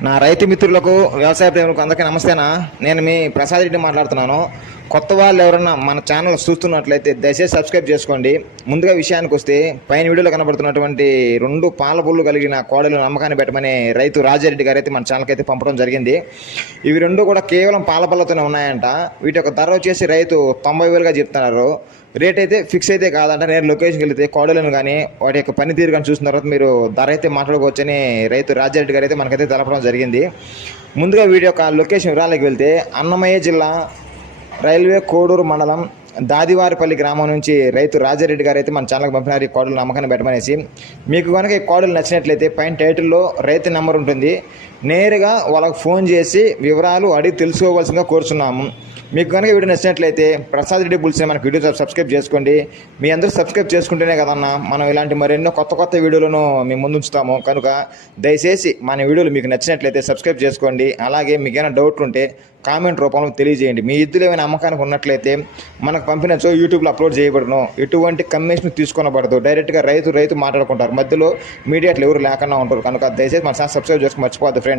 నా రైతు మిత్రులకు వ్యవసాయ ప్రేములకు అందరికీ నమస్తేనా. నేను మీ ప్రసాద్ రెడ్డి మాట్లాడుతున్నాను. కొత్త వాళ్ళు ఎవరన్నా మన ఛానల్ చూస్తున్నట్లయితే దయచేసి సబ్స్క్రైబ్ చేసుకోండి. ముందుగా విషయానికి వస్తే పైన వీడియోలో కనబడుతున్నటువంటి 2 పాల బుళ్ళు కలిగిన కోడలు నమ్మకాన్ని పెట్టమని రైతు రాజారెడ్డి గారు అయితే మన ఛానల్కి అయితే పంపడం జరిగింది. ఇవి 2 కూడా కేవలం పాల పళ్ళతోనే ఉన్నాయంట. వీటి యొక్క ధర వచ్చేసి రైతు 90,000గా చెప్తున్నారు. రేట్ అయితే ఫిక్స్ అయితే కాదంట. నేను లొకేషన్కి వెళితే కోడలను కానీ వాటి యొక్క పనితీరు కానీ చూసిన తర్వాత మీరు ధర అయితే మాట్లాడుకోవచ్చని రైతు రాజారెడ్డి గారు అయితే మనకైతే తెలపడం జరిగింది. ముందుగా వీడియో యొక్క లొకేషన్ వివరాలకు వెళ్తే అన్నమయ్య జిల్లా రైల్వే కోడూరు మండలం దాదివారిపల్లి గ్రామం నుంచి రైతు రాజారెడ్డి గారు అయితే మన ఛానల్కి పంపినారు ఈ కోడలు నమ్మకాన్ని పెట్టమనేసి. మీకు కనుక ఈ కోడలు నచ్చినట్లయితే పైన టైటిల్లో రైతు నెంబర్ ఉంటుంది. నేరుగా వాళ్ళకు ఫోన్ చేసి వివరాలు అడిగి తెలుసుకోవాల్సిందిగా కోరుచున్నాము. మీకు కనుక వీడియో నచ్చినట్లయితే ప్రసాద్ రెడ్డి బుల్స్ని మనకు వీడియో సబ్స్క్రైబ్ చేసుకోండి. మీ అందరూ సబ్స్క్రైబ్ చేసుకుంటేనే కదన్నా మనం ఇలాంటి మరెన్నో కొత్త వీడియోలను మేము ముందు ఉంచుతాము. కనుక దయచేసి మన వీడియోలు మీకు నచ్చినట్లయితే సబ్స్క్రైబ్ చేసుకోండి. అలాగే మీకు ఏమైనా డౌట్లు ఉంటే కామెంట్ రూపంలో తెలియజేయండి. మీ ఇద్దరు ఏమైనా అమ్మకానికి ఉన్నట్లయితే మనకు పంపినచో యూట్యూబ్లో అప్లోడ్ చేయబడను. ఎటువంటి కమిషన్ తీసుకొనబడదు. డైరెక్ట్గా రైతు మాట్లాడుకుంటారు. మధ్యలో మీడియాట్లు ఎవరు లేకుండా ఉంటారు. కనుక దయచేసి మన ఛానల్ సబ్స్క్రైబ్ చేసుకుని మర్చిపోద్దు ఫ్రెండ్స్.